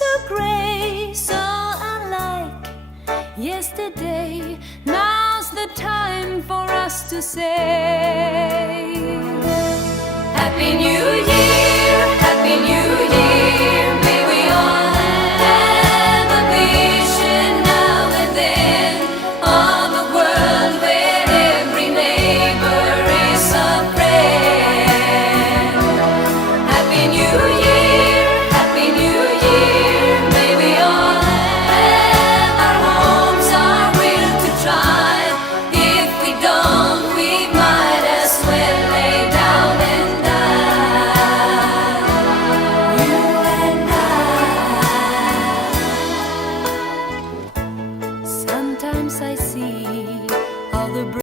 so gray, so unlike yesterday. Now's the time for us to say Happy New Year, Happy New Year.